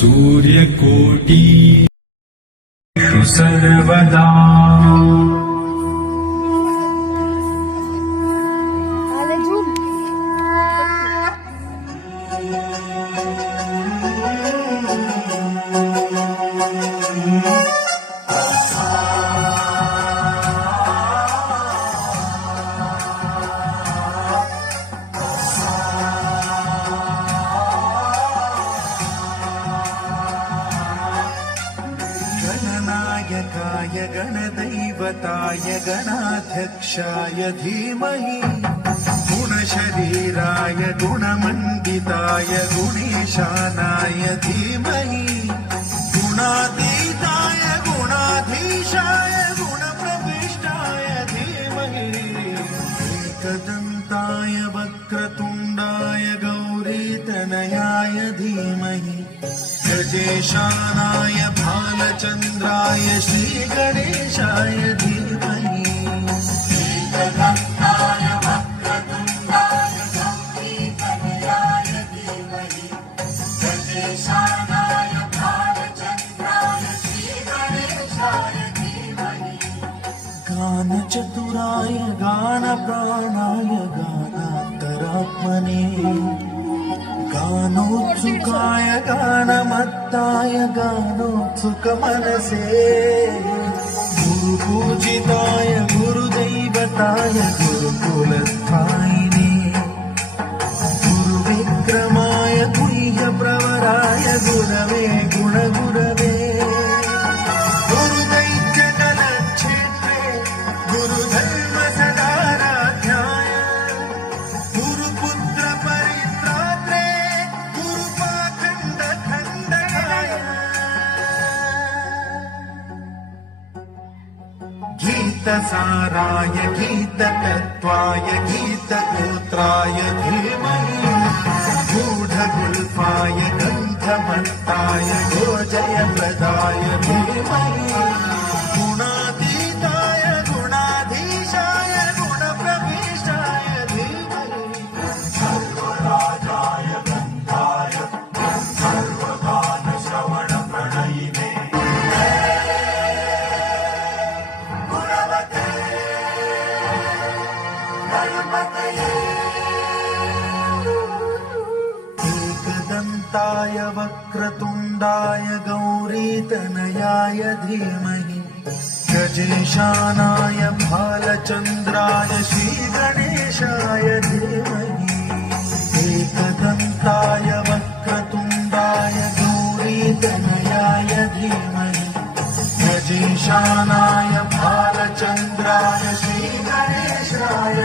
सूर्यकोटि सर्वदा गणनायकाय गणदैवताय गणाध्यक्षाय धीमहि गुणशरीराय गुणमण्डिताय गुणेशानाय धीमहि गुणातीताय गुणाधीशाय गुणप्रविष्टाय धीमहि एकदन्ताय वक्रतुण्डाय गौरीतनयाय धीमहि गजेशानाय भालचन्द्राय श्रीगणेशाय धीमहि एकदन्ताय वक्रतुण्डाय गौरीतनयाय धीमहि गजेशानाय भालचन्द्राय श्रीगणेशाय धीमहि गानचतुराय गानप्राणाय गानान्तरात्मने गानोत्सुकाय गानमत्ताय गानोत्सुकमनसे गुरुपूजिताय गुरुदैवताय गुरुकुलस्थायिने गुरुविक्रमाय गुह्यप्रवराय गुरवे गुणगुरवे गुरुदैत्यकलक्षेत्रे गुरुधर्मसदाराध्याय गुरुपुत्र परित्रात्रे गुरुपाखण्डखण्डकाय गीतसाराय गीततत्त्वाय गीतगोत्राय धीमहि गूढगुल्फाय गन्धमत्ताय गोजयप्रदाय धीमहि गुणातीताय गुणाधीशाय गुणप्रविष्टाय धीमहि सर्वराजाय गन्धाय सर्वगानश्रवणप्रणयिने गुणवते गणपतये एकदन्ताय वक्रतुण्डाय गौरीतनयाय धीमहि गजेशानाय भालचन्द्राय श्रीगणेशाय धीमहि एकदन्ताय वक्रतुण्डाय गौरीतनयाय धीमहि गजेशानाय भालचन्द्राय श्रीगणेशाय